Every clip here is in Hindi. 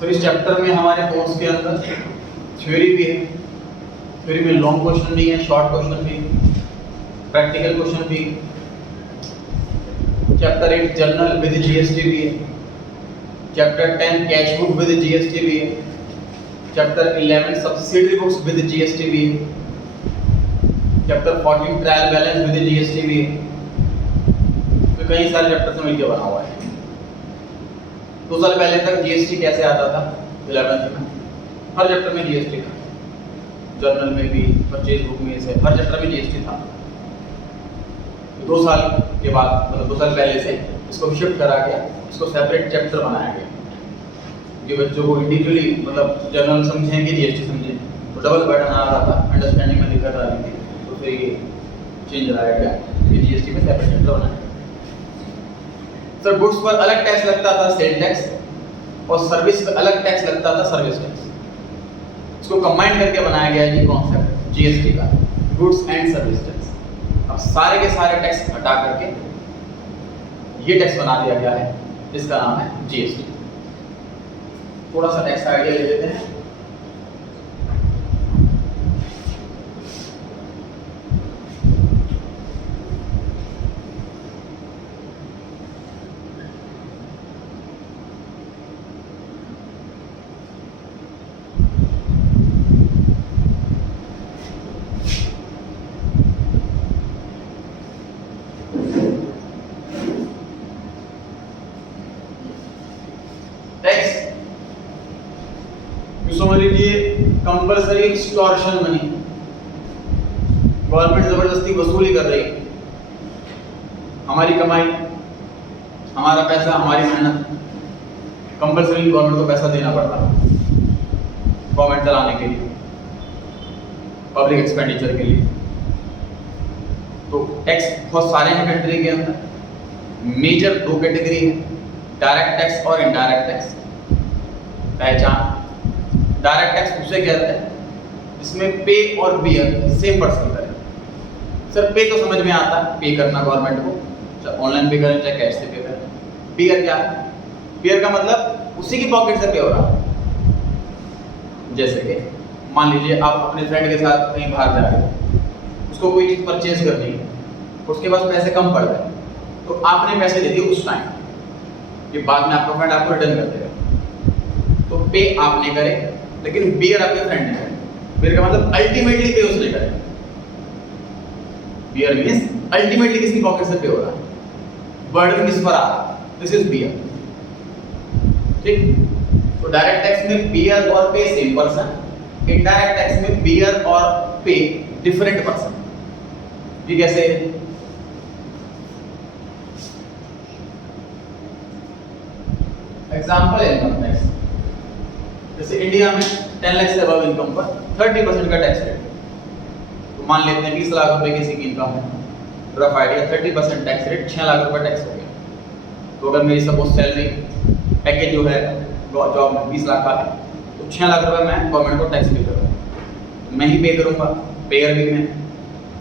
सो इस चैप्टर में हमारे कोर्स के अंदर थ्योरी भी है, थ्योरी में लॉन्ग क्वेश्चन भी है, शॉर्ट क्वेश्चन भी, प्रैक्टिकल क्वेश्चन भी। चैप्टर 8 जर्नल विद जीएसटी भी है, chapter 10 cash book with GST भी है, chapter 11 subsidy books with GST भी है, chapter 14 trial balance with GST भी है। तो कई सारे चैप्टर से मिलकर बना हुआ है। 2 साल पहले तक जीएसटी कैसे आता था 11th में, हर चैप्टर में जीएसटी था, जर्नल में भी, परचेज बुक में से हर चैप्टर में जीएसटी था। 2 साल के बाद मतलब 2 साल पहले से इसको शिफ्ट करा गया, इसको सेपरेट चैप्टर बनाया गया कि बच्चों को इंडिविजुअली मतलब जर्नल समझें कि जीएसटी समझें, तो डबल बर्डन आ रहा था, अंडरस्टैंडिंग में दिक्कत आ रही थी, तो फिर ये चेंज लाया गया कि जीएसटी में सेपरेट चैप्टर बनाया गया। सर गुड्स पर अलग टैक्स लगता था सेल टैक्स, और सर्विस पर अलग टैक्स लगता था सर्विस टैक्स। इसको कंबाइन करके बनाया गया जी कॉन्सेप्ट जीएसटी का, गुड्स एंड सर्विस टैक्स। अब सारे के सारे टैक्स हटा करके ये टैक्स बना दिया गया है, जिसका नाम है जीएसटी। थोड़ा सा टैक्स आइडिया ले लेते हैं। समझ लीजिए कंपल्सरी एक्सटॉर्शन मनी, गवर्नमेंट जबरदस्ती वसूली कर रही है। हमारी कमाई, हमारा पैसा, हमारी मेहनत, कंपल्सरी गवर्नमेंट को पैसा देना पड़ता है गवर्नमेंट चलाने के लिए, पब्लिक एक्सपेंडिचर के लिए। तो टैक्स बहुत सारे हैं कंट्री के अंदर। मेजर 2 कैटेगरी है, डायरेक्ट टैक्स और इनडायरेक्ट टैक्स। पहचान, डायरेक्ट टैक्स उसे कहते हैं जिसमें पे और बियर सेम पर्सन करें। सर पे तो समझ में आता है, पे करना गवर्नमेंट को, चाहे ऑनलाइन पे करें चाहे कैश से पे करें। बियर क्या है? बियर का मतलब उसी की पॉकेट से पे हो रहा है। जैसे कि मान लीजिए आप अपने फ्रेंड के साथ कहीं बाहर जा रहे हो, उसको कोई चीज़ परचेज करनी है, उसके पास पैसे कम पड़ गए, तो आपने पैसे दे दिए उस टाइम, कि बाद में आपका फ्रेंड आपको रिटर्न कर देगा। तो पे आपने करे, लेकिन बियर आपके फ्रेंड ने करे। बियर का मतलब अल्टीमेटली पे उसने करे। बियर मींस अल्टीमेटली किसकी पॉकेट से पे हो रहा है, बर्डन किस पर आ रहा है, दिस इज बियर। ठीक। तो डायरेक्ट टैक्स में बियर और पे सेम पर्सन, इनडायरेक्ट टैक्स में बियर और पे डिफरेंट पर्सन। ये कैसे? एग्जांपल है इनकम टैक्स। जैसे इंडिया में 10 लाख से अबव इनकम पर 30% का टैक्स रेट। तो मान लेते हैं 20 लाख रुपए किसी की इनकम है, rough idea 30% tax rate 6 lakh रुपए टैक्स हो गया। तो अगर मेरी सपोज सैलरी पैकेज जो है जॉब में 20 लाख का है, तो 6 लाख रुपए मैं गवर्नमेंट को टैक्स पे करूँगा। तो मैं ही पे करूँगा, पेयर भी मैं,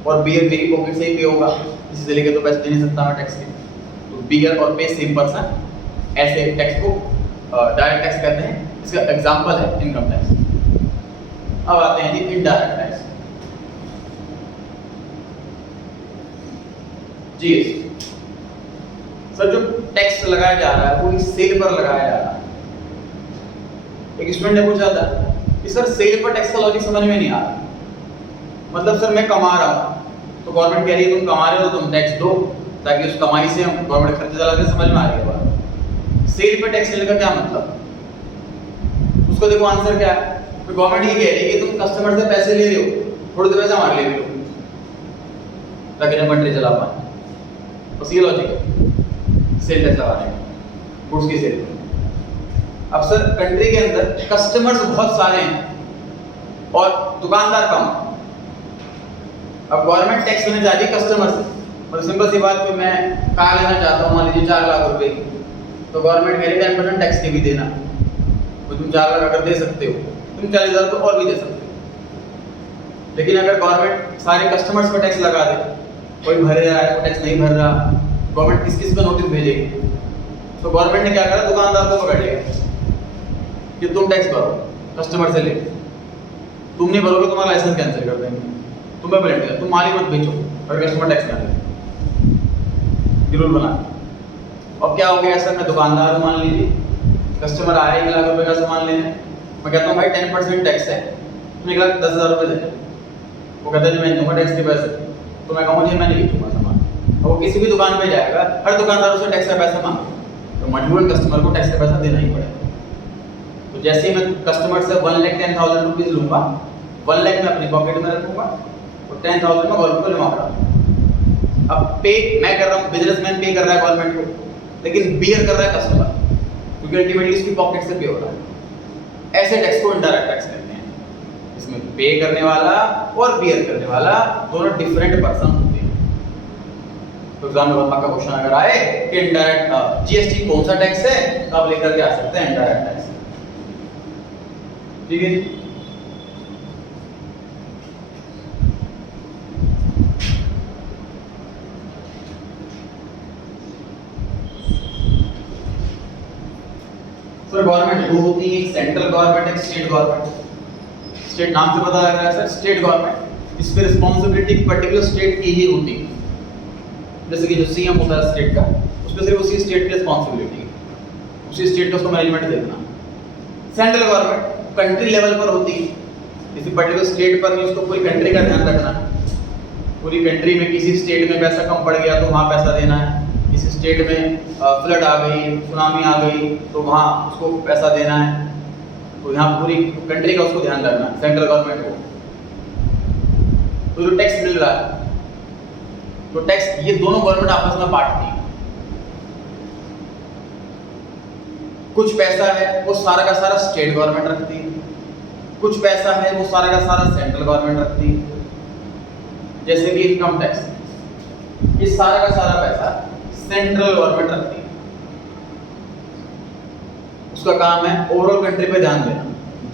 और बियर मेरी पॉकेट से ही पे होगा, किसी से लेके तो पैसे दे नहीं सकता मैं टैक्स के। तो बियर और पे सेम पर्सन, ऐसे टैक्स को डायरेक्ट टैक्स कहते हैं। इसका एग्जांपल है इनकम टैक्स। अब आते हैं जी इनडायरेक्ट टैक्स, जीएसटी। सर जो टैक्स लगाया जा रहा है वो सेल पर लगाया जा रहा है। एक स्टूडेंट ने पूछा था कि सर सेल पर टैक्स का लॉजिक समझ में नहीं आ रहा। मतलब सर मैं कमा रहा हूँ, तो गवर्नमेंट कह रही है तुम कमा रहे हो तो तुम टैक्स दो, ताकि उस कमाई से हम गवर्नमेंट खर्चे चला के। समझ में आ रही है बात? सेल पर टैक्स लेने का क्या मतलब? उसको देखो आंसर क्या है। तो गवर्नमेंट ये कह रही है कि तुम कस्टमर से पैसे ले रहे हो, थोड़े से पैसे हमारे ले रहे हो, ताकि हम कंट्री चला पाए। बस ये लॉजिक है सेल टैक्स लगाने का, गुड्स की सेल। अब सर कंट्री के अंदर कस्टमर्स बहुत सारे हैं और दुकानदार कम। अब गवर्नमेंट टैक्स लेना चाहती है कस्टमर से, और सिंपल सी बात, मैं कार लेना चाहता हूँ मान लीजिए 4 लाख रुपए की, तो गवर्नमेंट कह रही है 10% टैक्स के भी देना। तो तुम 4 लाख अगर दे सकते हो, तुम 40,000 तो और भी दे सकते हो। लेकिन अगर गवर्नमेंट सारे कस्टमर्स पर टैक्स लगा दे, कोई भर रहा है, कोई टैक्स नहीं भर रहा, गवर्नमेंट किस किस को नोटिस भेजेगी? तो गवर्नमेंट ने क्या करा, दुकानदार को पकड़ लिया कि तुम टैक्स भरो, कस्टमर से ले, तुम नहीं भरोगे तुम्हारा लाइसेंस कैंसिल कर देंगे, तुम्हें पेनल्टी है, तुम माल ही मत बेचो और कस्टमर टैक्स ना दे, ये रूल बना। अब क्या हो गया सर, मैं दुकानदार हूँ मान लीजिए, कस्टमर आया 1 लाख रुपए का सामान लेने, मैं कहता हूँ भाई 10% टैक्स है, तुम 1,10,000 रुपये दे, वो कहता है मैं दूंगा टैक्स के पैसे, तो मैं कहूँगा जी मैं नहीं बेचूंगा सामान। वो किसी भी दुकान पे जाएगा, हर दुकानदार उससे टैक्स का पैसा मांगे, तो मजबूरन कस्टमर को टैक्स का पैसा देना ही पड़ेगा। तो जैसे ही मैं कस्टमर से 1,10,000 रुपीज़ लूँगा, 1 लाख मैं अपनी पॉकेट में रखूँगा और 10,000 मैं गवर्नमेंट को जमा कराऊँगा। अब पे मैं कर रहा हूँ, बिजनेसमैन पे कर रहा है गवर्नमेंट को, लेकिन बियर कर रहा है कस्टमर, क्योंकि अल्टीमेटली उसकी पॉकेट से पे हो रहा है। ऐसे टैक्स को इनडायरेक्ट टैक्स कहते हैं। इसमें पे करने वाला और बियर करने वाला दोनों डिफरेंट पर्सन होते हैं। तो एग्जाम में का क्वेश्चन अगर आए कि इनडायरेक्ट जीएसटी कौन सा टैक्स है, तो आप लेकर के आ सकते हैं इनडायरेक्ट टैक्स। ठीक है जी। सर गवर्नमेंट दो होती है, एक सेंट्रल गवर्नमेंट, एक स्टेट गवर्नमेंट। स्टेट नाम से पता लग रहा है सर, स्टेट गवर्नमेंट, इस पे रिस्पांसिबिलिटी पर्टिकुलर स्टेट की ही होती है। जैसे कि जो सीएम होता है स्टेट का, उसमें सिर्फ उसी स्टेट की रिस्पांसिबिलिटी है, उसी स्टेट का उसको मैनेजमेंट देखना। सेंट्रल गवर्नमेंट कंट्री लेवल पर होती है, किसी पर्टिकुलर स्टेट पर भी उसको पूरी कंट्री का ध्यान रखना है। पूरी कंट्री में किसी स्टेट में पैसा कम पड़ गया तो वहाँ पैसा देना है, किसी स्टेट में फ्लड आ गई, सुनामी आ गई तो वहाँ उसको पैसा देना है। तो यहाँ पूरी कंट्री का उसको ध्यान रखना है सेंट्रल गवर्नमेंट को। तो जो टैक्स मिल रहा है, तो टैक्स ये दोनों गवर्नमेंट आपस में बांटती है। कुछ पैसा है वो सारा का सारा स्टेट गवर्नमेंट रखती है, कुछ पैसा है वो सारा का सारा सेंट्रल गवर्नमेंट रखती है। जैसे कि इनकम टैक्स, ये सारा का सारा पैसा सेंट्रल गवर्नमेंट रखती है। उसका काम है ओवरऑल कंट्री पे ध्यान देना।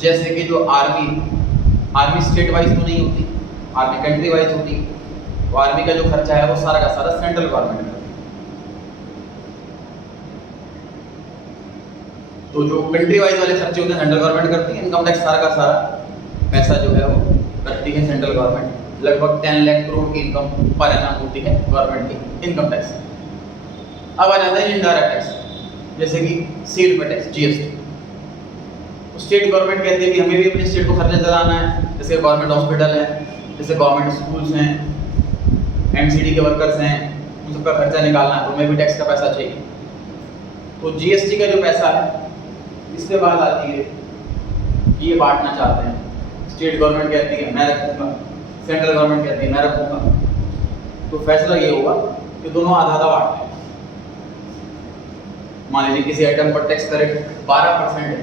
जैसे कि जो आर्मी स्टेट वाइज तो नहीं होती, आर्मी कंट्री वाइज होती है, तो आर्मी का जो खर्चा है वो सारा का सारा सेंट्रल गवर्नमेंट करती है। तो जो कंट्री वाइज वाले खर्चे होते हैं सेंट्रल गवर्नमेंट करती है। इनकम टैक्स सारा का सारा पैसा जो है वो रखती है सेंट्रल गवर्नमेंट। लगभग 10 लाख करोड़ की इनकम पर एनम होती है गवर्नमेंट की इनकम टैक्स। अब आ जाता है इनडायरेक्ट टैक्स, जैसे कि सेल पे टैक्स, जीएसटी। तो स्टेट गवर्नमेंट कहती है कि हमें भी अपने स्टेट को खर्चा चलाना है, जैसे गवर्नमेंट हॉस्पिटल है, जैसे गवर्नमेंट स्कूल्स हैं, एमसीडी के वर्कर्स हैं, उन सबका खर्चा निकालना है, तो हमें भी टैक्स का पैसा चाहिए। तो जीएसटी का जो पैसा है, इसके बाद आती है कि ये बांटना चाहते हैं। स्टेट गवर्नमेंट कहती है मैं रखूंगा, सेंट्रल गवर्नमेंट कहती है मैं रखूंगा। तो फैसला ये होगा कि दोनों आधा आधा बांटते हैं। मान लीजिए किसी आइटम पर टैक्स का रेट 12% है,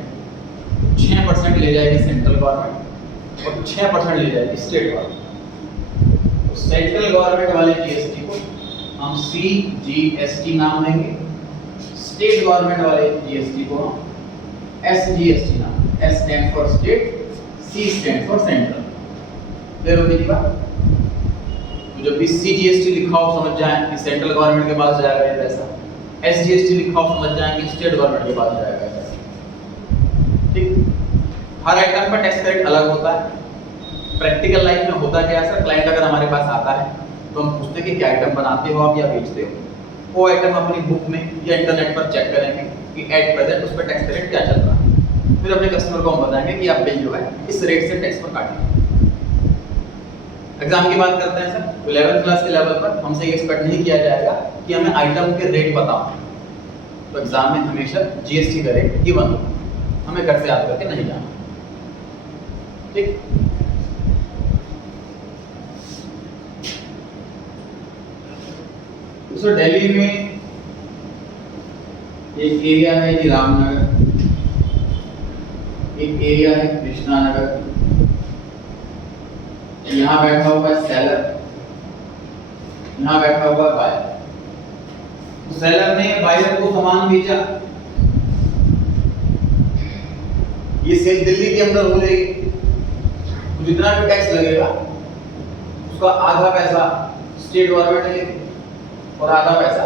6% ले जाएगी सेंट्रल गवर्नमेंट और 6% ले जाएगी स्टेट गवर्नमेंट। तो सेंट्रल गवर्नमेंट वाले जीएसटी को हम सीजीएसटी नाम देंगे, स्टेट गवर्नमेंट वाले जीएसटी को हम एसजीएसटी नाम, S stand for state, C stand for central. Clear हो गई बात? तो जब भी सीजीएसटी लिखा हो समझ जाएं कि सेंट्रल गवर्नमेंट के पास जाएगा ये पैसा, एसजीएसटी लिखा हो समझ जाएं कि स्टेट गवर्नमेंट के पास जाएगा ये पैसा। ठीक, हर आइटम पर टैक्स रेट अलग होता है। प्रैक्टिकल लाइफ में होता क्या है सर, क्लाइंट अगर हमारे पास आता है तो हम पूछते हैं कि क्या आइटम बनाते हो आप या बेचते हो। वो आइटम अपनी बुक में या इंटरनेट पर चेक करेंगे कि एट प्रेजेंट उस पर टैक्स रेट क्या चल रहा है। फिर अपने कस्टमर को हम बताएंगे कि आप बिल जो है इस रेट से टैक्स पर काटिए। एग्जाम की बात करते हैं सर, तो 11th क्लास के लेवल पर हमसे ये एक्सपेक्ट नहीं किया जाएगा कि हमें आइटम के रेट पता हो। तो एग्जाम में हमेशा जीएसटी का रेट गिवन हो, हमें घर से याद करके नहीं जाना। ठीक, तो दिल्ली में एक एरिया है जी रामनगर, एक एरिया है कृष्णा नगर। यहाँ बैठा हुआ है सेलर, यहाँ बैठा हुआ है बायर। तो सेलर ने बायर को सामान बेचा, ये सेल दिल्ली के अंदर हो जाएगी, तो जितना भी टैक्स लगेगा उसका आधा पैसा स्टेट गवर्नमेंट लेगी और आधा पैसा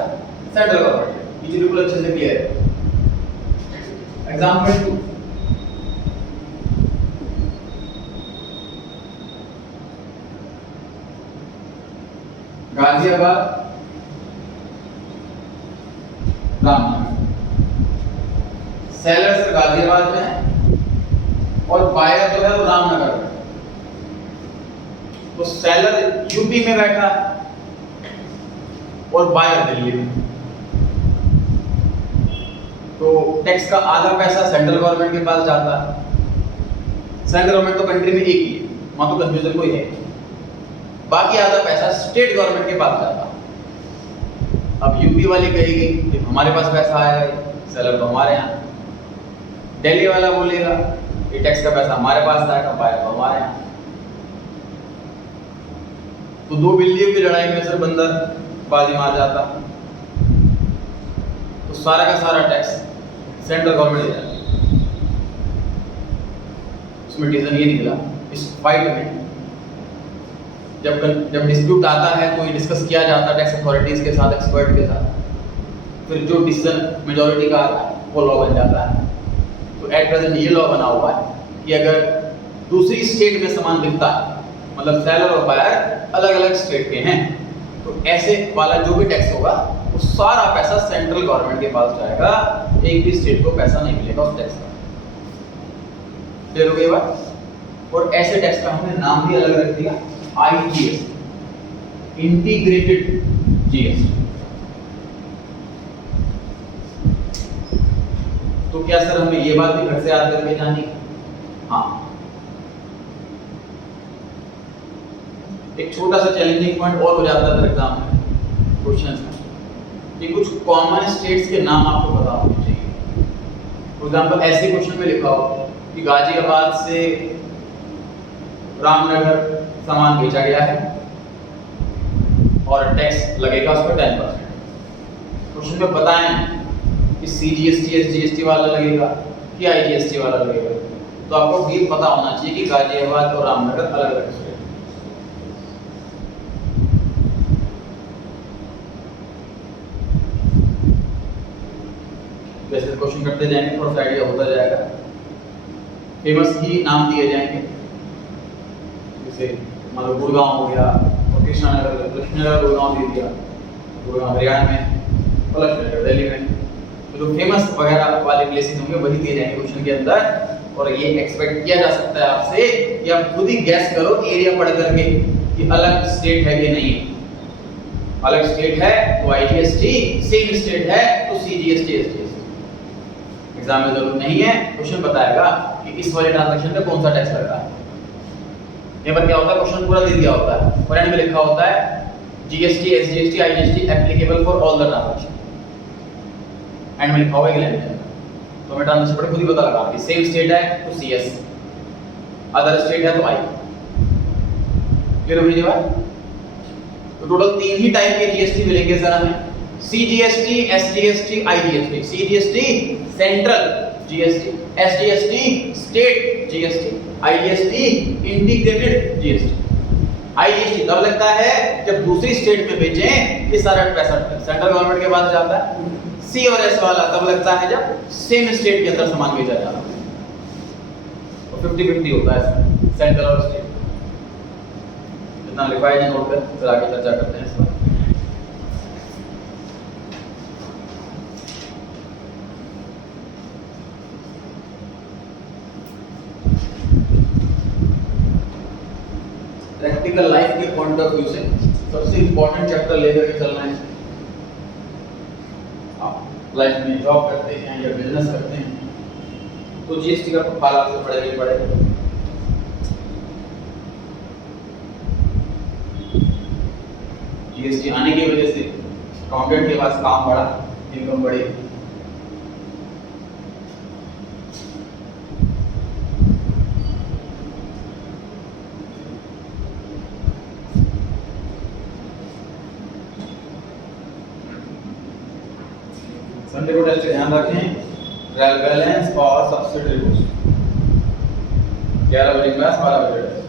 सेंट्रल गवर्नमेंट। ये बिल्कुल अच्छे से क्लियर है। Example 2, Ghaziabad, Ramnagar. Seller sir Ghaziabad में है और बायर जो है वो रामनगर में। तो सेलर यूपी में बैठा और बायर दिल्ली में। तो टैक्स का आधा पैसा सेंट्रल गवर्नमेंट के पास जाता है। सेंट्रल गवर्नमेंट तो कंट्री में एक ही है, वहां तो कंफ्यूजन कोई है। बाकी आधा पैसा स्टेट गवर्नमेंट के पास जाता। अब यूपी वाली कहेगी कि हमारे पास पैसा आएगा, सेलर तो हमारे यहाँ। दिल्ली वाला बोलेगा कि टैक्स का पैसा हमारे पास आएगा, बायर तो हमारे यहाँ। तो दो बिल्लियों की लड़ाई में सर बंदर बाजी मार जाता। तो सारा का सारा टैक्स सेंट्रल गवर्नमेंट दे जाती। उसमें डिसीजन ये निकला इस फाइट में, जब डिस्प्यूट आता है तो ये डिस्कस किया जाता है टैक्स अथॉरिटीज के साथ, एक्सपर्ट के साथ। फिर जो डिसीजन मेजॉरिटी का आता है वो लॉ बन जाता है। तो एट प्रेजेंट ये लॉ बना हुआ है कि अगर दूसरी स्टेट में सामान बिकता है, मतलब सेलर और बायर अलग अलग स्टेट के हैं, तो ऐसे वाला जो भी टैक्स होगा वो सारा पैसा सेंट्रल गवर्नमेंट के पास जाएगा। एक भी स्टेट को पैसा नहीं मिलेगा उस टैक्स का। क्लियर हो गई बात? और ऐसे टैक्स का हमने नाम भी अलग रख दिया, IGST, इंटीग्रेटेड जीएसटी। तो क्या सर हमें ये बात भी घर से याद करके जानी? हाँ, एक छोटा सा चैलेंजिंग पॉइंट और हो जाता था एग्जाम में, क्वेश्चंस में, कि कुछ कॉमन स्टेट्स के नाम आपको पता होने चाहिए। फॉर एग्जांपल ऐसे क्वेश्चन में लिखा हो कि गाजियाबाद से रामनगर सामान बेचा गया है और टैक्स लगेगा उस पर 10%। क्वेश्चन में बताएं कि CGST SGST वाला लगेगा कि IGST वाला लगेगा। तो आपको ये पता होना चाहिए कि गाजियाबाद और रामनगर अलग अलग स्टेट। जैसे क्वेश्चन करते जाएंगे थोड़ा सा आइडिया होता जाएगा। फेमस ही नाम दिए जाएंगे, जैसे मान लो गुड़गांव हो गया और कृष्णानगर, लक्ष्मीनगर गुड़गांव दे दिया, गुड़गांव हरियाणा में और लक्ष्मीनगर दिल्ली में। तो जो फेमस वगैरह वाले प्लेसेस होंगे वही दिए जाएंगे क्वेश्चन के अंदर। और ये एक्सपेक्ट किया जा सकता है आपसे कि आप खुद ही गैस करो एरिया पढ़ करके कि अलग स्टेट है कि नहीं। अलग स्टेट है तो IGST, सेम स्टेट है तो CGST SGST। एग्जाम में जरूरत नहीं है, क्वेश्चन बताएगा कि इस वाले ट्रांजैक्शन पे कौन सा टैक्स लग रहा है। यहाँ पर क्या होता है, क्वेश्चन पूरा दे दिया होता है और एंड में लिखा होता है GST SGST IGST applicable for all the transaction. And में लिखा होगा कि लैंग्वेज में, तो हमें ट्रांजैक्शन पर खुद ही पता लगा कि सेम स्टेट है तो CS, अदर स्टेट है तो I। क्लियर हो गई बात? तो टोटल 3 ही टाइप के GST मिलेंगे सर हमें, CGST SGST IGST। CGST central GST, SGST state GST, IGST integrated GST। IGST तब लगता है जब दूसरी स्टेट में बेचें कि सारा पैसा सेंट्रल गवर्नमेंट के पास जाता है। C और S वाला तब लगता है जब सेम स्टेट के अंदर सामान बेचा जाता है। तो 50-50 होता है सेंट्रल और स्टेट। इतना लिखा है नोट कर, फिर आगे चर्चा करते हैं इस पर। प्रैक्टिकल लाइफ के पॉइंट ऑफ व्यू से सबसे इंपॉर्टेंट चैप्टर लेकर के चलना है। आप लाइफ में जॉब करते हैं या बिजनेस करते हैं तो GST का प्रोफाइल आपको पढ़ेगा ही पड़ेगा। GST आने की वजह से अकाउंटेंट के पास काम बढ़ा, इनकम बढ़ी। संडे को टेस्ट ध्यान रखें, ट्रायल बैलेंस और सब्सिडी बुक्स 11 बजे क्लास 12 बजे test.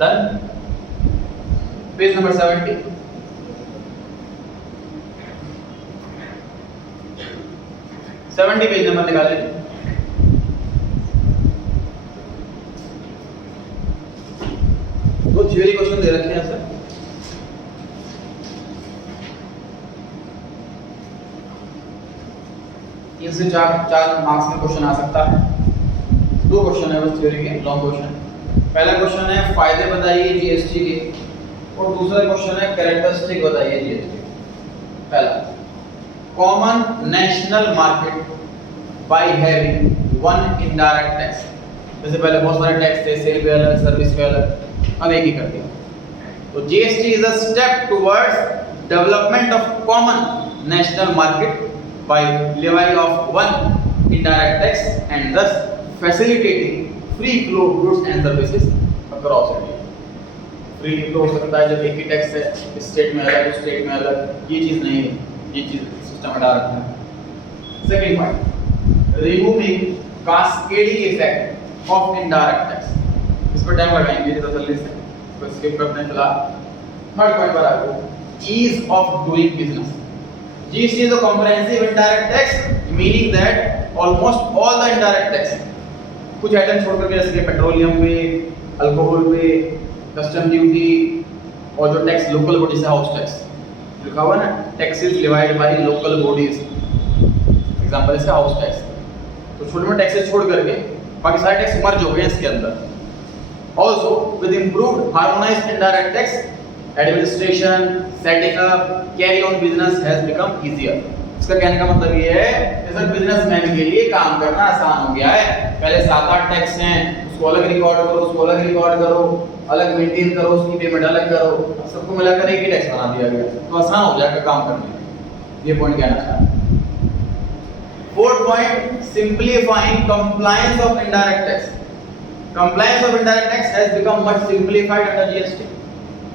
Done. Page number 70. Page number निकाले। दो थ्योरी क्वेश्चन दे रखे हैं सर। इनसे चार मार्क्स में क्वेश्चन आ सकता है। दो क्वेश्चन है बस थ्योरी के, लॉन्ग क्वेश्चन। पहला क्वेश्चन है फायदे बताइए जीएसटी के, और दूसरा क्वेश्चन है कैरेक्टरिस्टिक बताइए जीएसटी। पहला, common national market by having one indirect tax. जैसे पहले बहुत सारे टैक्स थे, सेल पे अलग, सर्विस पे अलग, अब एक ही कर दिया। तो GST is a step towards development of common national market by levy of one indirect tax and thus facilitating free flow of goods and services across India। Free flow हो सकता है जब एक ही टैक्स है, इस स्टेट में अलग, उस स्टेट में अलग, ये चीज नहीं है, ये चीज सिस्टम हटा रखा है। Second point, removing cascading effect of indirect tax. इस पर टाइम लगाएंगे जरा जल्दी से, इसको स्किप करते हैं फिलहाल। थर्ड पॉइंट पर आते हैं, ease of doing business. GST is a comprehensive indirect tax, meaning that almost all the indirect tax, कुछ आइटम छोड़ करके जैसे कि पेट्रोलियम पे, अल्कोहल पे, कस्टम ड्यूटी, और जो टैक्स लोकल बॉडी से हाउस टैक्स लिखा हुआ है ना, taxes levied by local bodies, example इसका हाउस टैक्स। तो छोटे मोटे टैक्सेस छोड़ करके बाकी सारे टैक्स मर्ज हो गए इसके अंदर। Also with improved harmonised indirect tax, administration, setting up, carry on business has become easier. इसका कहने का मतलब ये है कि सर बिजनेसमैन के लिए काम करना आसान हो गया है। पहले 7-8 टैक्स हैं, उसको अलग रिकॉर्ड करो, उसको अलग रिकॉर्ड करो, अलग मेंटेन करो, उसकी पेमेंट अलग करो, सबको मिलाकर एक ही टैक्स बना दिया गया, तो आसान हो जाएगा काम करने। ये पॉइंट कहना चाहता हूं। Fourth point, simplifying compliance of indirect tax. Compliance of indirect tax has become much simplified under GST.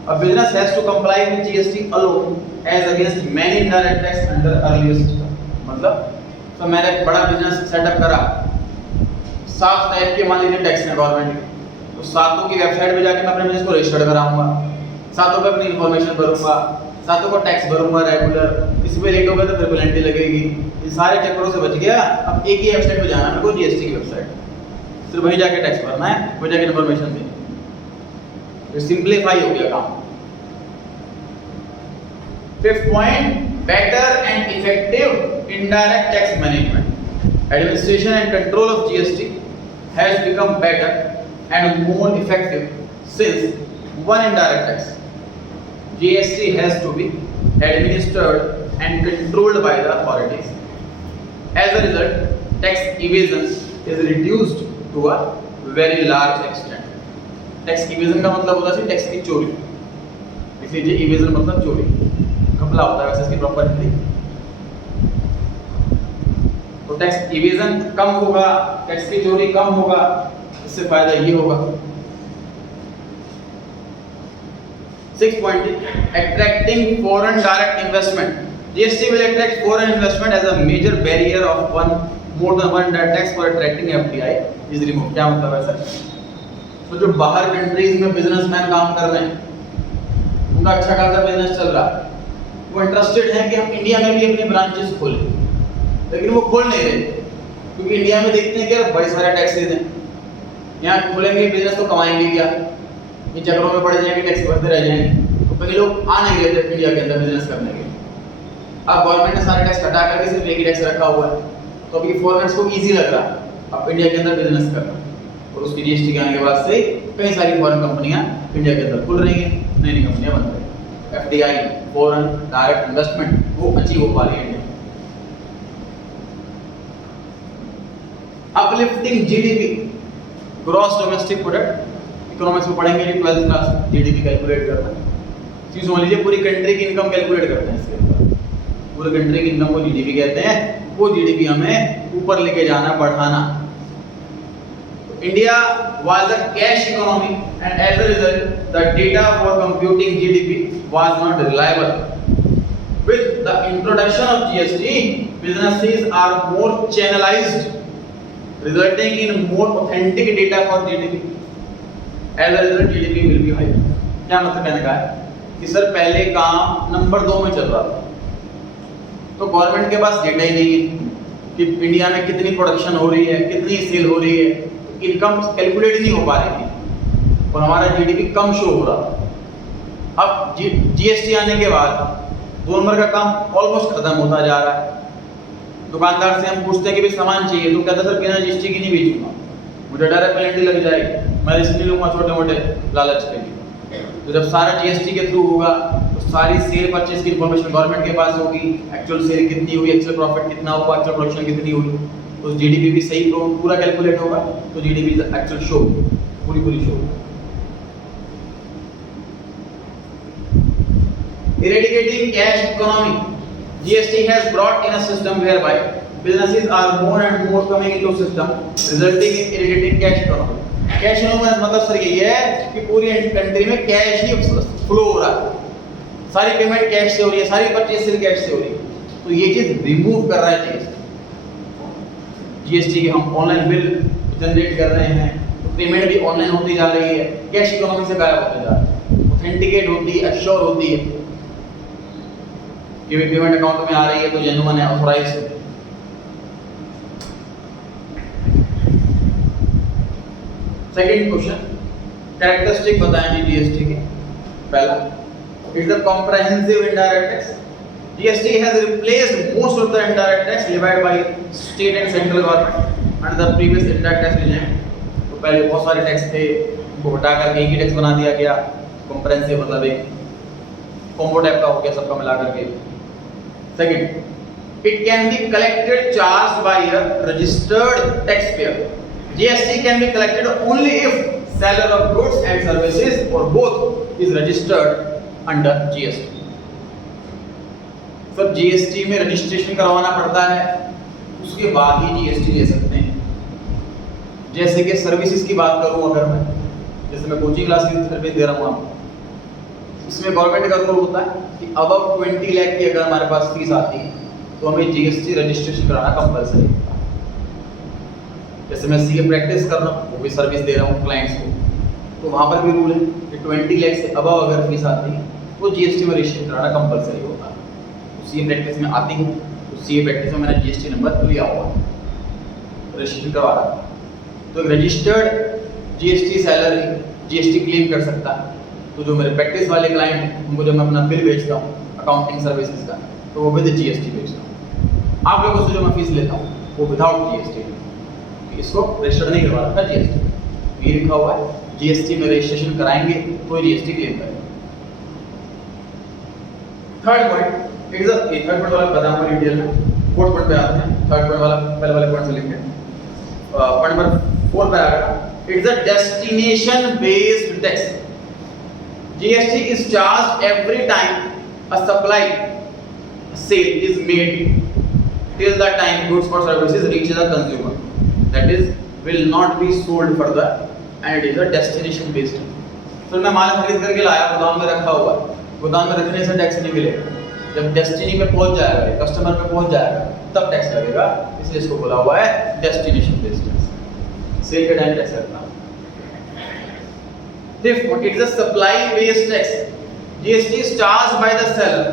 A business has to comply with GST alone as against many indirect tax under earlier system. मतलब तो मैंने एक बड़ा बिजनेस सेटअप करा, 7 टाइप के मान लीजिए टैक्स है गवर्नमेंट के, तो सातों की वेबसाइट पे जाके मैं अपने बिजनेस को रजिस्टर्ड कराऊंगा, सातों पे अपनी इन्फॉर्मेशन भरूंगा, सातों को टैक्स भरूंगा रेगुलर, इस पे लेट हो गया तो फिर पेनल्टी लगेगी। इन सारे चक्करों से बच गया। अब एक ही वेबसाइट पे जाना है मेरे को, जीएसटी की वेबसाइट, सिर्फ वहीं जाके टैक्स भरना है, वहीं जाके इन्फॉर्मेशन देनी, तो सिंपलीफाई हो गया काम। Fifth point, better and effective indirect tax management. Administration and control of GST has become better and more effective since one indirect tax GST has to be administered and controlled by the authorities. As a result, tax evasion is reduced to a very large extent. Tax evasion का मतलब होता है टैक्स की चोरी, इसलिए evasion मतलब चोरी, घपला होता है वैसे इसकी प्रॉपर हिंदी। तो टैक्स evasion कम होगा, टैक्स की चोरी कम होगा, इससे फायदा ये होगा। 6 point, attracting foreign direct investment. GST will attract foreign investment as a major barrier of more than one direct tax for attracting FDI is removed. क्या मतलब है सर? तो जो बाहर कंट्रीज में बिजनेसमैन काम कर रहे हैं, उनका अच्छा खासा बिजनेस चल रहा है, वो इंटरेस्टेड हैं कि हम इंडिया में भी अपनी ब्रांचेस खोलें, लेकिन वो खोल नहीं रहे क्योंकि इंडिया में देखते हैं कि बड़े सारे टैक्सेस हैं, यहाँ खोलेंगे बिजनेस तो कमाएंगे क्या, इन चक्करों में पड़ जाएंगे, टैक्स भरते रह जाएंगे, तो कई लोग आ नहीं रहे थे इंडिया के अंदर बिजनेस करने के। अब गवर्नमेंट ने सारे टैक्स हटा करके सिर्फ एक ही टैक्स रखा हुआ है, तो अभी फॉरेनर्स को इजी लग रहा है अब इंडिया के अंदर बिजनेस करना, और उसकी जीएसटी के आने के बाद से कई सारी फॉरेन कंपनियां इंडिया के अंदर खुल रही हैं, नई नई कंपनियां बन रही हैं, एफडीआई फॉरेन डायरेक्ट इन्वेस्टमेंट वो अचीव हो पा रही है India. Uplifting GDP, gross domestic product economics में पढ़ेंगे 12th क्लास जीडीपी कैलकुलेट करना है। चीज समझ लीजिए पूरी कंट्री की इनकम कैलकुलेट करते हैं इसके ऊपर, पूरी कंट्री की इनकम को जीडीपी कहते हैं। वो जीडीपी हमें ऊपर लेके जाना, बढ़ाना। India was a cash economy and as a result the data for computing GDP was not reliable. With the introduction of GST, businesses are more channelized, resulting in more authentic data for GDP. As a result, GDP will be higher. क्या मतलब कहने का है कि सर पहले काम नंबर 2 में चल रहा था, तो गवर्नमेंट के पास डेटा ही नहीं है कि इंडिया में कितनी प्रोडक्शन हो रही है, कितनी सेल हो रही है, इनकम कैलकुलेट नहीं हो पा रही थी और हमारा जीडीपी कम शो हो रहा था। अब जीएसटी आने के बाद 2 नंबर का काम ऑलमोस्ट खत्म होता जा रहा है। दुकानदार से हम पूछते हैं कि भाई सामान चाहिए, तो कहता है सर बिना जीएसटी की नहीं बेचूंगा, मुझे डायरेक्ट पेनल्टी लग जाएगी, मैं रिस्क नहीं लूंगा छोटे मोटे लालच के लिए। तो जब सारा जीएसटी के थ्रू होगा तो सारी सेल परचेज की इन्फॉर्मेशन गवर्नमेंट के पास होगी, एक्चुअल सेल कितनी हुई, एक्चुअल प्रॉफिट कितना हुआ, एक्चुअल प्रोडक्शन कितनी हुई, तो जीडीपी भी सही पूरा कैलकुलेट होगा, तो जीडीपी एक्चुअल शो पूरी show. Eradicating cash economy, GST has brought in a system whereby businesses are more and more coming into system, resulting in eradicating cash economy. Cash economy का मतलब सर यही है कि पूरी कंट्री में कैश ही फ्लो हो रहा है, सारी पेमेंट कैश से हो रही है, सारी परचेज से कैश से हो रही है। तो ये चीज रिमूव कर रहा है जीएसटी की। हम ऑनलाइन बिल जनरेट कर रहे हैं तो पेमेंट भी ऑनलाइन होती जा रही है, कैश इकोनॉमी से गायब होते जा रहा है, ऑथेंटिकेट होती है, एश्योर होती है कि पेमेंट अकाउंट में आ रही है तो जेन्युइन है, ऑथराइज्ड है। सेकंड क्वेश्चन, कैरेक्टरिस्टिक बताएं जी जीएसटी के। पहला, it's a comprehensive indirect tax. GST has replaced most of the indirect tax levied by state and central government under the previous indirect tax regime. तो पहले बहुत सारे टैक्स थे, उनको हटा कर एक ही टैक्स बना दिया गया, कॉम्प्रिहेंसिव मतलब एक कॉम्बो टाइप का हो गया सबका मिला करके। Second, it can be collected charged by a registered taxpayer. GST can be collected only if seller of goods and services or both is registered under GST. Sir GST में रजिस्ट्रेशन करवाना पड़ता है, उसके बाद ही जीएसटी ले सकते हैं। जैसे कि सर्विसेज की बात करूं, अगर मैं जैसे मैं कोचिंग क्लास की सर्विस दे रहा हूं आपको, इसमें गवर्नमेंट का रूल होता है कि अबव 20 लाख की अगर हमारे पास फीस आती है तो हमें जीएसटी रजिस्ट्रेशन कराना कंपलसरी है। जैसे मैं सीए प्रैक्टिस कर रहा हूँ, वो भी सर्विस दे रहा हूँ क्लाइंट्स को, तो वहाँ पर भी रूल है कि 20 लाख से अबव अगर फीस आती है तो जीएसटी में रजिस्ट्रेशन कराना कंपलसरी होता है। सीए प्रैक्टिस में आती हूँ तो सीए प्रैक्टिस में मैंने जीएसटी नंबर लिया हुआ रजिस्ट्रेशन करवा रहा है, तो registered GST salary GST claim कर सकता है। तो जो मेरे प्रैक्टिस वाले क्लाइंट हैं उनको जब मैं अपना बिल बेचता हूँ अकाउंटिंग सर्विसेज का, तो वो विद जीएसटी बेचता हूँ। आप लोगों से जो मैं फीस लेता हूँ वो विदाउट जीएसटी, इसको रजिस्टर नहीं करवा रखा जीएसटी। ये लिखा हुआ है जीएसटी में रजिस्ट्रेशन कराएंगे तो जीएसटी क्लेम करेंगे। Third point, it is a third point वाला बताऊंगा डिटेल में। फोर्थ पॉइंट पे आते हैं, थर्ड पॉइंट वाला पहले वाले पॉइंट से लिखते हैं। पॉइंट नंबर 4 पे आ गया, it is a destination based tax. GST is charged every time a supply sale is made till the time goods or services reach the consumer, that is will not be sold further and it is a destination based. तो मैं माल खरीद करके लाया, गोदाम में रखा हुआ, गोदाम में रखने से टैक्स नहीं मिलेगा। जब डेस्टिनी पे पहुंच जाएगा, कस्टमर पे पहुंच जाएगा, तब टैक्स लगेगा। इसलिए इसको बोला हुआ है डेस्टिनेशन बेस्ड टैक्स। सेल के टाइम टैक्स लगता है। Fifth point, it is a supply based tax. GST is charged by the seller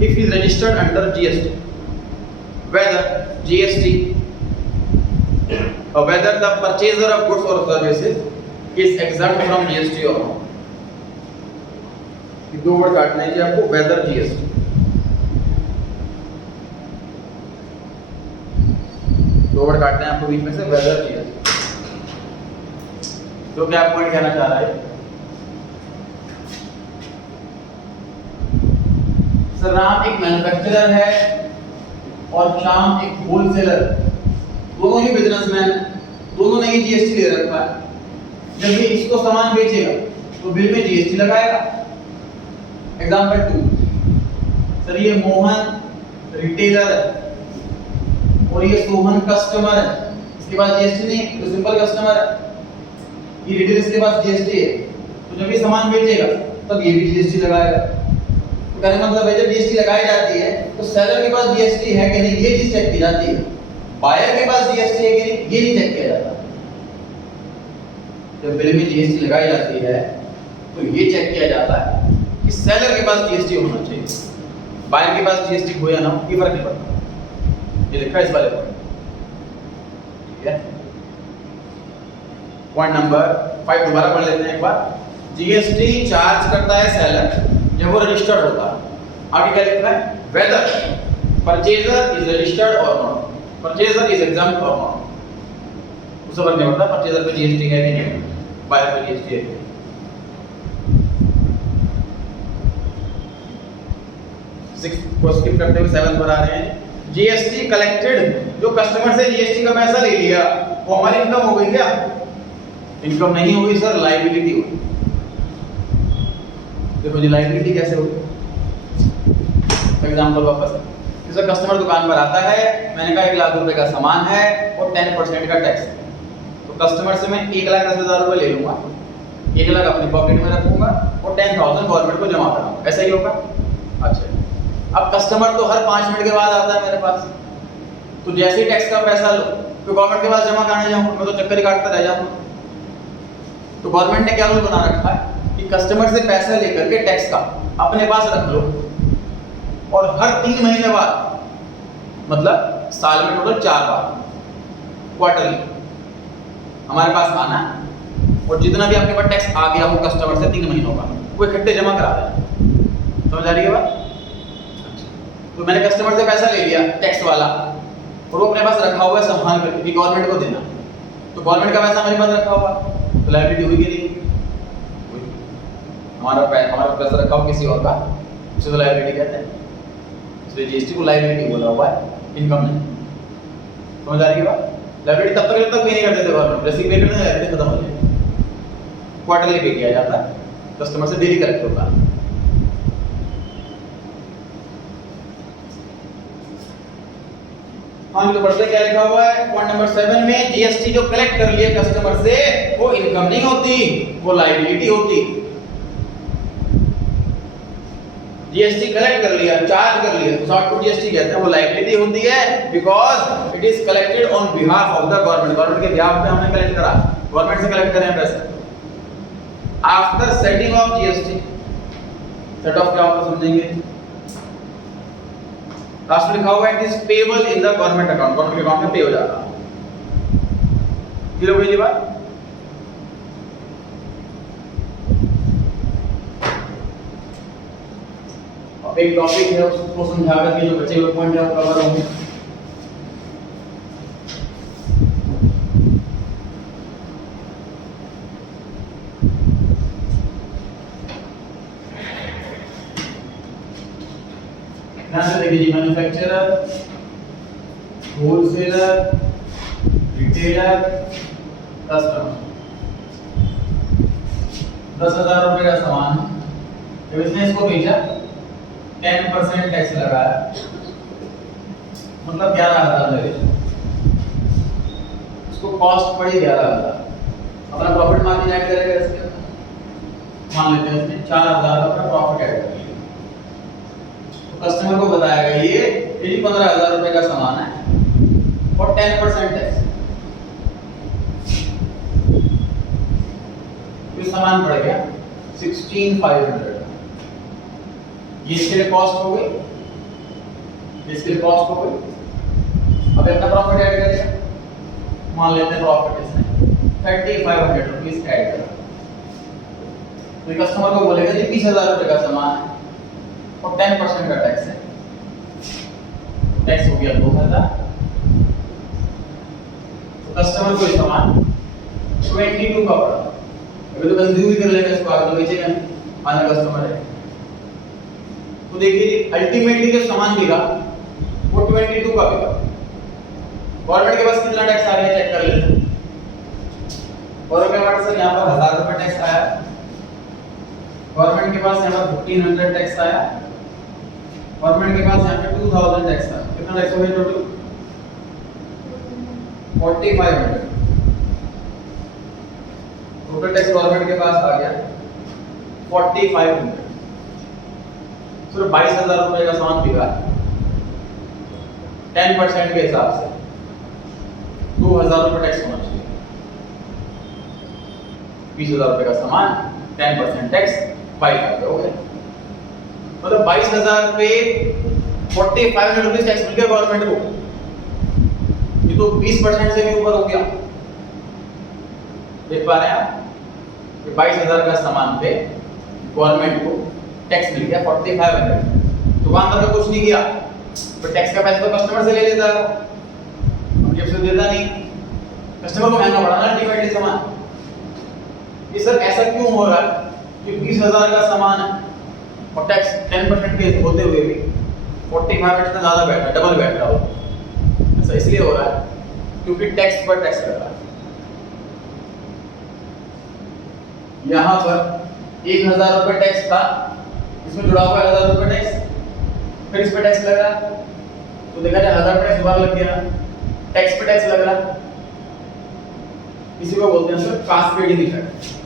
if he is registered under GST. Whether GST or whether the purchaser of goods or services is exempt from GST or not. ये दो वर्ड काटना है जी आपको, whether GST, दो वर्ड काटने हैं आपको बीच में से, whether GST। तो क्या पॉइंट कहना चाह रहा है सर? राम एक मैन्युफैक्चरर है और श्याम एक होलसेलर, दोनों ही बिजनेसमैन, दोनों ने ही जीएसटी ले रखा है। जब ये इसको सामान बेचेगा तो बिल में जीएसटी लगाएगा। एग्जांपल 2, सर ये मोहन रिटेलर है और ये सोहन कस्टमर है, इसके पास जीएसटी नहीं है, तो सिंपल कस्टमर है। ये रिटेलर इसके पास जीएसटी है, तो जब ये सामान बेचेगा तब ये भी जीएसटी लगाएगा। तो कहने का मतलब है जब जीएसटी लगाई जाती है तो सेलर के पास जीएसटी है कि नहीं ये चीज चेक की जाती है, बायर के पास जीएसटी है कि नहीं ये नहीं चेक किया जाता। जब बिल में जीएसटी लगाई जाती है तो ये चेक किया जाता है कि सेलर के पास जीएसटी होना चाहिए, बायर के पास जीएसटी हो या ना हो ये फर्क नहीं पड़ता। ये लिखा है इस वाले पर, ठीक है। पॉइंट नंबर 5 दोबारा पढ़ लेते हैं एक बार। जीएसटी चार्ज करता है सेलर जब वो रजिस्टर्ड होता है। आगे क्या लिखा है, वेदर परचेजर इज रजिस्टर्ड और नॉट, परचेजर इज एग्जम्प्ट और नॉट। उसे फर्क नहीं पड़ता परचेजर पे जीएसटी है कि नहीं, बायर पे जीएसटी है। 6 को स्किप करते हुए 7 पर आ रहे हैं। जीएसटी कलेक्टेड, जो कस्टमर से जीएसटी का पैसा ले लिया वो हमारी इनकम हो गई क्या? इनकम नहीं होगी सर, लायबिलिटी होगी। देखो जी लायबिलिटी कैसे होगी, एग्जांपल वापस। जैसे कस्टमर दुकान पर आता है, मैंने कहा 1 लाख रुपए का सामान है और 10% का टैक्स है, तो कस्टमर से मैं 1,10,000 रुपए ले लूंगा, 1 लाख अपनी पॉकेट में रखूंगा और 10,000 गवर्नमेंट को जमा कराऊंगा, ऐसा ही होगा। अच्छा, अब कस्टमर तो हर 5 मिनट के बाद आता है मेरे पास, तो जैसे ही टैक्स का पैसा लो तो गवर्नमेंट के पास जमा कराने जाऊंगा, मैं तो चक्कर ही काटता रह जाऊंगा। तो गवर्नमेंट ने क्या रूल बना रखा है कि कस्टमर से पैसा लेकर के टैक्स का अपने पास रख लो और हर 3 महीने बाद, मतलब साल में टोटल 4 बार क्वार्टरली हमारे पास आना और जितना भी आपके पास टैक्स आ गया हो कस्टमर से 3 महीनों का वो इकट्ठे जमा करा देना। समझ आ रही है बात? तो मैंने कस्टमर से पैसा ले लिया टैक्स वाला और वो अपने पास रखा हुआ है संभाल करके कि गवर्नमेंट को देना, तो गवर्नमेंट का पैसा मेरे पास रखा हुआ तो लायबिलिटी हुई कि नहीं? हमारा पैसा रखा हो किसी और का, उसे तो लायबिलिटी कहते हैं। इसलिए जीएसटी को लायबिलिटी बोला हुआ है, इनकम नहीं। समझ आ रही है बात? लायबिलिटी तब तक पे नहीं करते थे गवर्नमेंट, जैसे पे करते हैं लायबिलिटी खत्म हो जाएगी। क्वार्टरली पे किया जाता है, कस्टमर से डेली कलेक्ट होता है। हाँ तो बढ़ते क्या लिखा हुआ है पॉइंट नंबर 7 में, जीएसटी जो कलेक्ट कर लिया कस्टमर से वो इनकम नहीं होती, वो लायबिलिटी होती। जीएसटी कलेक्ट कर लिया, चार्ज कर लिया, शॉर्ट टू जीएसटी कहते हैं, वो लायबिलिटी होती है because it is collected on behalf of the government. Government के बिहाफ पे हमने कलेक्ट करा, गवर्नमेंट से कलेक्ट कर रहे हैं पैसा। After setting of GST, set of क्या होता समझेंगे। लास्ट में लिखा हुआ है it is payable in the government account, government के अकाउंट में पे हो जाता है। क्लियर हो गई बात? अब एक टॉपिक है उसको समझा करके जो बचे हुए पॉइंट है वो कवर होंगे। ध्यान से देखिए जी, मैन्युफैक्चरर, होलसेलर, रिटेलर, कस्टमर। 10,000 रुपए का सामान है, जब इसने इसको बेचा 10% टैक्स लगाया, मतलब 11,000 लगे। उसको कॉस्ट पड़ी 11,000, अपना प्रॉफिट मार्जिन ऐड करेगा इसके अंदर। मान लेते हैं इसने 4,000 का अपना प्रॉफिट ऐड कर लिया, कस्टमर को बताएगा ये 15,000 रुपए का सामान है और 10% टैक्स। ये सामान पड़ गया 16,500, ये इसके लिए कॉस्ट हो गई, इसके लिए कॉस्ट हो गई। अब अपना प्रॉफिट ऐड करेगा, मान लेते हैं प्रॉफिट इसने 3,500 रुपीस ऐड करा, तो कस्टमर को बोलेगा जी 20,000 रुपए का सामान है और 10% का टैक्स है, टैक्स हो गया 2,000। तो कस्टमर को ये सामान 22 का पड़ा, अभी तो कंज्यूम ही कर लेगा इसको, आगे तो बेचेगा नहीं, फाइनल कस्टमर है। तो देखिए अल्टीमेटली जो सामान बिका वो 22 का बिका। गवर्नमेंट के पास कितना टैक्स आ रहा है चेक कर लेते हैं। और क्या बात सर, यहाँ पर 1000 रुपए टैक्स आया, गवर्नमेंट के पास यहाँ पर 1500 टैक्स आया, गवर्नमेंट के पास यहाँ पे 2000 टैक्स आया, कितना टैक्स हो गया टोटल 4500। टोटल टैक्स गवर्नमेंट के पास आ गया 4500। सिर्फ 22,000 रुपए का सामान बिका 10% के हिसाब से 2000 रुपए टैक्स होना चाहिए। 20,000 रुपए का सामान 10% टैक्स 22,000 हो गया, मतलब 22,000 पे 4500 रुपए टैक्स मिल गया गवर्नमेंट को। ये तो 20% से भी ऊपर हो गया। देख पा रहे हैं आप, 22,000 का सामान पे गवर्नमेंट को टैक्स मिल गया 4500। दुकानदार ने कुछ नहीं किया, पर टैक्स का पैसा तो कस्टमर से ले लेता है, हम जेब से देता नहीं, कस्टमर को महंगा पड़ा ना अल्टीमेटली सामान। ये सर ऐसा क्यों हो रहा है कि 20,000 का सामान है और टैक्स 10% के होते हुए भी 45% से ज्यादा बैठ रहा है, डबल बैठ रहा हो। ऐसा इसलिए हो रहा है क्योंकि टैक्स पर टैक्स लग रहा है। यहाँ पर 1,000 रुपए टैक्स था, इसमें जुड़ा हुआ 1,000 रुपए टैक्स, फिर इस पे टैक्स लग रहा, तो देखा जाए 1000 टैक्स बार लग गया, टैक्स पे टैक्स लग रहा। इसी को बोलते हैं सर कास्केडिंग इफेक्ट।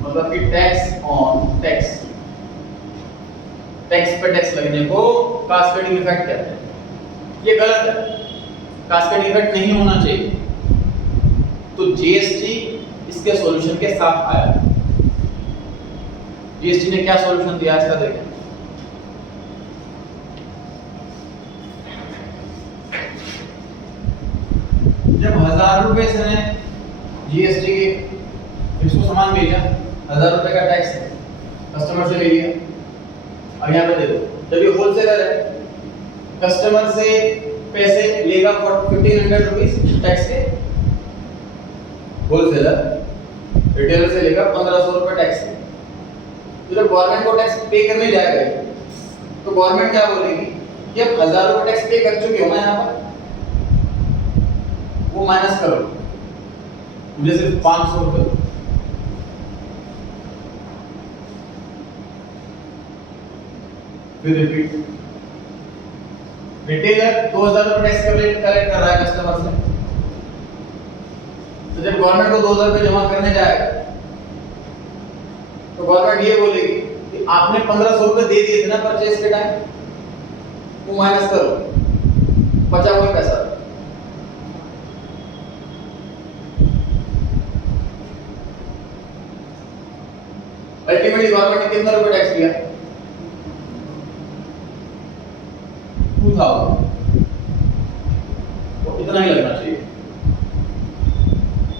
मतलब कि टैक्स ऑन टैक्स, टैक्स पे टैक्स लगने को कास्केडिंग इफेक्ट कहते हैं। ये गलत है, कास्केडिंग इफेक्ट नहीं होना चाहिए। तो जीएसटी इसके सॉल्यूशन के साथ आया। जीएसटी ने क्या सॉल्यूशन दिया इसका देखें। जब 1000 रुपए से ने जीएसटी के इसको सामान भेजा, 1000 रुपए का टैक्स है, कस्टमर से ले लिया। अब यहाँ पे देखो, जब ये होलसेलर है, कस्टमर से पैसे लेगा 1500 रुपीज टैक्स के, होलसेलर रिटेलर से लेगा 1500 रुपए टैक्स के। तो जब गवर्नमेंट को टैक्स पे करने जाएगा तो गवर्नमेंट क्या बोलेगी कि अब 1000 रुपए टैक्स पे कर चुके हो मैं यहाँ पर, वो माइनस करो, मुझे सिर्फ 500 रुपए। फिर रिपीट, रिटेलर 2000 रुपए टैक्स कलेक्ट कर रहा है कस्टमर से, तो जब गवर्नमेंट को 2000 रुपए जमा करने जाएगा तो गवर्नमेंट ये बोलेगी कि आपने 1500 रुपए दे दिए थे ना परचेज के टाइम, वो माइनस करो, बचा हुआ पैसा। अल्टीमेटली गवर्नमेंट ने कितना रुपए टैक्स लिया? 2000। तो इतना ही लगना चाहिए।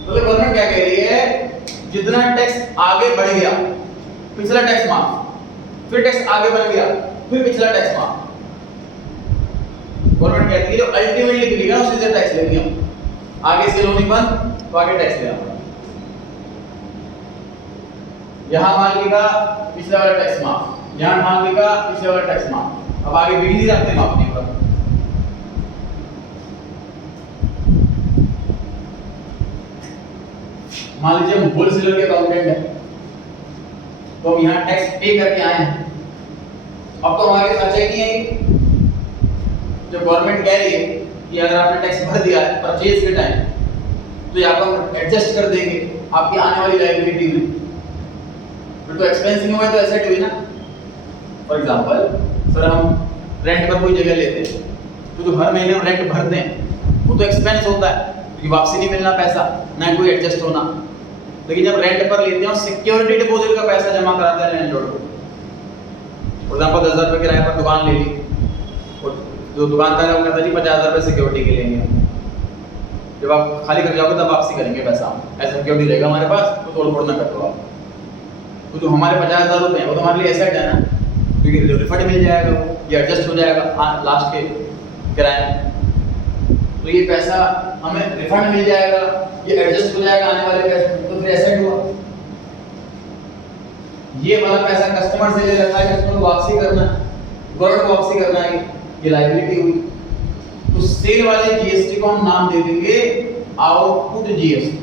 तो गवर्नमेंट क्या कह रही है, जितना टैक्स आगे बढ़ गया, पिछला टैक्स माफ, फिर टैक्स आगे बढ़ गया, फिर पिछला टैक्स माफ। गवर्नमेंट कहती है जो अल्टीमेटली बिकेगा उसी से टैक्स लेंगे हम, आगे से लोन बंद तो आगे टैक्स लेना। यहां माल बिका, पिछला वाला टैक्स माफ, यहां माल बिका, पिछला वाला टैक्स माफ, अब आगे बिक नहीं रखते माफ नहीं होगा। मान लीजिए हम होलसेलर के अकाउंटेंट हैं, तो हम यहाँ टैक्स पे करके आए हैं, अब तो हमारे खर्चा ही नहीं है। जब गवर्नमेंट कह रही है कि अगर आपने टैक्स भर दिया है परचेज के टाइम, तो ये आपको एडजस्ट कर देंगे आपकी आने वाली लायबिलिटी में, फिर तो एक्सपेंस नहीं हुआ तो एसेट हुई ना। फॉर एग्जांपल सर हम रेंट पर कोई जगह लेते हैं, तो जो हर महीने हम रेंट भरते हैं वो तो एक्सपेंस होता है, क्योंकि वापसी नहीं मिलना पैसा, ना कोई एडजस्ट होना। लेकिन जब रेंट पर लेते हैं और सिक्योरिटी डिपॉजिट का पैसा जमा कराते हैं लैंडलॉर्ड को, फॉर एग्जांपल 10,000 रुपए किराए पर दुकान ले ली, और जो दुकानदार है वो कहता है जी 50,000 रुपए सिक्योरिटी के लेंगे, जब आप खाली कर जाओगे तब वापसी करेंगे पैसा, ऐसा सिक्योरिटी रहेगा हमारे पास, तो तोड़ फोड़ ना कर दो आप। तो जो हमारे 50,000 रुपए हैं वो तो हमारे लिए एसेट है ना, क्योंकि रिफंड मिल जाएगा, वो ये एडजस्ट हो जाएगा लास्ट के किराए में, तो ये पैसा हमें रिफंड मिल जाएगा, ये एडजस्ट हो जाएगा आने वाले पैसे, तो फिर एसेट हुआ। ये वाला पैसा कस्टमर से ले रखा है, कस्टमर को वापसी करना है, गवर्नमेंट को वापसी करना है, ये लायबिलिटी हुई। तो सेल वाले जीएसटी को हम नाम दे देंगे आउटपुट जीएसटी।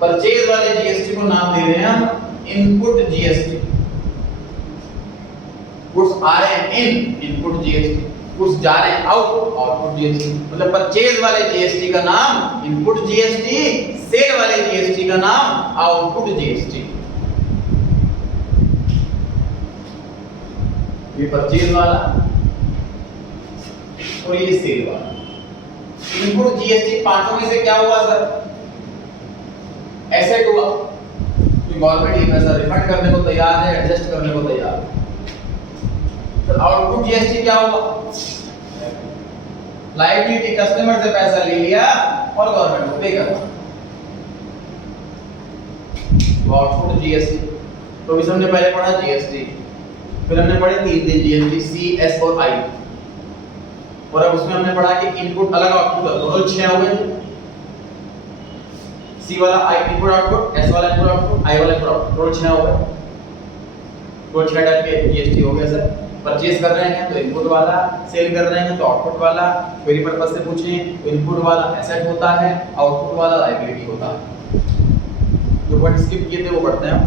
परचेज वाले जीएसटी को नाम दे रहे हैं हम इनपुट जीएसटी। गुड्स आ रहे हैं इन, इनपुट जीएसटी, गुड्स जा रहे हैं आउट, आउटपुट जीएसटी। मतलब परचेज वाले जीएसटी का नाम इनपुट जीएसटी, सेल वाले जीएसटी का नाम आउटपुट जीएसटी। ये परचेज वाला और ये सेल वाला। इनपुट जीएसटी पांचों में से क्या हुआ सर? एसेट हुआ, तो गवर्नमेंट ये पैसा रिफंड करने को तैयार है, एडजस्ट करने को तैयार है। तो आउटपुट जीएसटी क्या हुआ? लायबिलिटी, कस्टमर से पैसा ले लिया और गवर्नमेंट को पे करना। तो आउटपुट जीएसटी। तो अभी हमने पहले पढ़ा जीएसटी, फिर हमने पढ़े तीन जीएसटी, सी, एस और आई। और अब उसमें हमने पढ़ा कि इनपुट अलग आउटपुट, टोटल 6 हो गए। सी वाला आई इनपुट आउटपुट, एस वाला इनपुट आउटपुट, आई वाला इनपुट आउटपुट, टोटल 6 हो गए। तो 6 टाइप के जीएसटी हो गए सर। परचेज कर रहे हैं तो इनपुट वाला, सेल कर रहे हैं तो आउटपुट वाला, क्वेरी पर्पस से पूछें तो इनपुट वाला एसेट होता है, आउटपुट वाला लायबिलिटी होता है। जो पॉइंट स्किप किए थे वो पढ़ते हैं।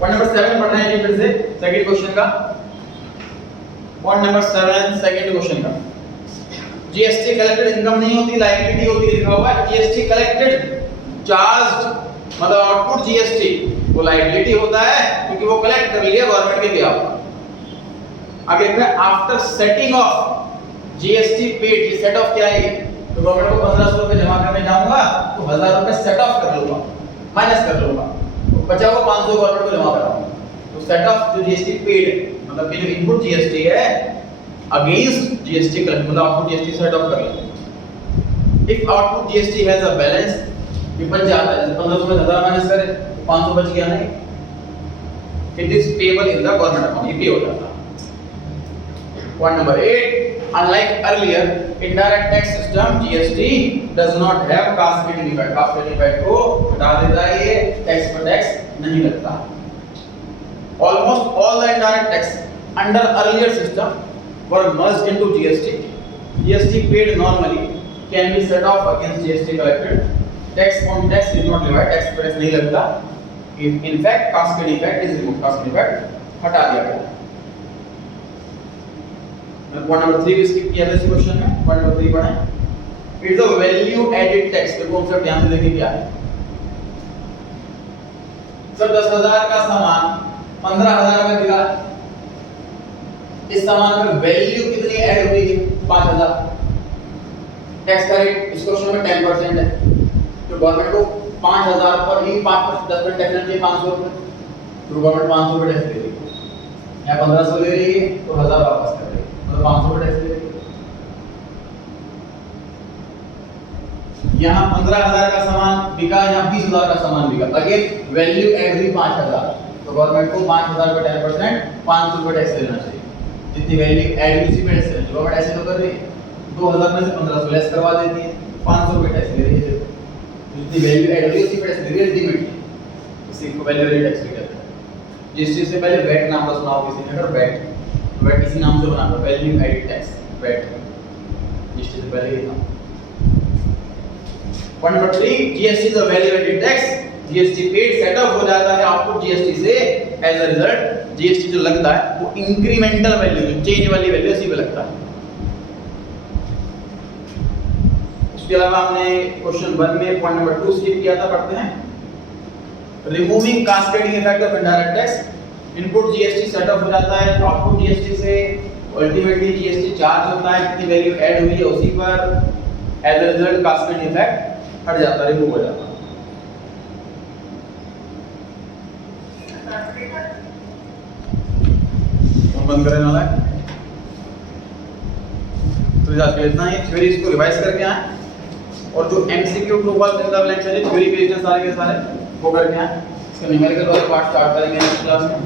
पॉइंट नंबर 7 पढ़ रहे हैं फिर से सेकंड क्वेश्चन का। पॉइंट नंबर 7 सेकंड क्वेश्चन का। जीएसटी कलेक्टेड इनकम नहीं होती, लायबिलिटी होती है, लिखा हुआ है जीएसटी कलेक्टेड चार्ज्ड, मतलब आउटपुट जीएसटी वो लायबिलिटी होता है क्योंकि वो कलेक्ट कर लिया गवर्नमेंट के बिहाफ पर। आगे लिखा है after setting of GST paid. ये सेट ऑफ क्या है? तो गवर्नमेंट को 1500 रुपए जमा करने जाऊंगा तो 1000 रुपए सेट ऑफ कर लूंगा, माइनस कर लूंगा, तो बचा हुआ 500 गवर्नमेंट को जमा कराऊंगा। तो सेट ऑफ जो जीएसटी पेड मतलब कि जो इनपुट जीएसटी है अगेंस्ट जीएसटी कलेक्ट, मतलब आउटपुट जीएसटी सेट ऑफ कर लेंगे। If output GST has a balance, ये बच जाता है, 1500 में 1000 माइनस करें 500 बच गया नहीं, it is payable in the government account, ये पे हो जाता है। Point number 8, unlike earlier indirect tax system GST does not have cascading effect. Cascading effect को हटा देता है, ये टैक्स पर टैक्स नहीं लगता। Almost all the indirect tax under earlier system were merged into GST. GST paid normally can be set off against GST collected. Tax on tax is not levied, tax पर टैक्स नहीं लगता। In fact, cascade effect is removed. Cascade effect हटा दिया गया। मैं पॉइंट नंबर 3 स्किप किया था इस क्वेश्चन में। पॉइंट नंबर 3 पढ़ें। It's a value added tax। देखो हम सब ध्यान से देखें क्या है। सर 10,000 का सामान 15,000 में बिका, इस सामान में वैल्यू कितनी ऐड हुई है? 5,000। टैक्स का रेट इस क्वेश्चन में 10% है, तो गवर्नमेंट को 5,000 पर ही 5% 10% टैक्स लेना चाहिए, 500 रुपए। तो गवर्नमेंट 500 रुपए टैक्स ले रही है, यहाँ 1500 ले रही है तो 1000 वापस कर रही है, मतलब 500 रुपए टैक्स ले रही है। यहाँ 15,000 का सामान बिका, यहाँ 20,000 का सामान बिका, अगेन वैल्यू ऐड हुई 5,000, तो गवर्नमेंट को 5,000 पर 10% 500 रुपए टैक्स लेना चाहिए। जितनी वैल्यू ऐड हुई उसी पे टैक्स लेना चाहिए। गवर्नमेंट ऐसे तो कर रही है, 2000 में से 1500 लेस करवा देती है, 500 रुपए टैक्स ले रही है। जितनी वैल्यू ऐड हुई उसी पे टैक्स ले रही है अल्टीमेटली। इसी को वैल्यू एडेड टैक्स भी कहते हैं। जिस चीज से पहले वैट नाम का सुना हो किसी ने, अगर वैट इसी नाम से बनाता, वैल्यू एडेड टैक्स, वैट जिस चीज से पहले ये था। Point number 3, GST is a value added tax. GST paid set off हो जाता है आउटपुट जीएसटी से, एज अ रिजल्ट जीएसटी जो लगता है वो इंक्रीमेंटल वैल्यू, जो चेंज वाली वैल्यू इसी पे लगता है। इसके अलावा हमने क्वेश्चन 1 में पॉइंट नंबर 2 स्किप किया था, पढ़ते हैं। Removing cascading effect of indirect tax. Input GST set off हो जाता है आउटपुट जीएसटी से, अल्टीमेटली जीएसटी चार्ज होता है, कितनी वैल्यू ऐड हुई है उसी पर, as a result cascading effect हट जाता है, रिमूव हो जाता है। बंद करने वाला है। तो आज के इतना ही। थ्योरी इसको रिवाइज करके आए और जो MCQ true falls in the blank है थ्योरी बेस्ड सारे के सारे वो करके आए। इसका न्यूमेरिकल वाला पार्ट स्टार्ट करेंगे नेक्स्ट क्लास में।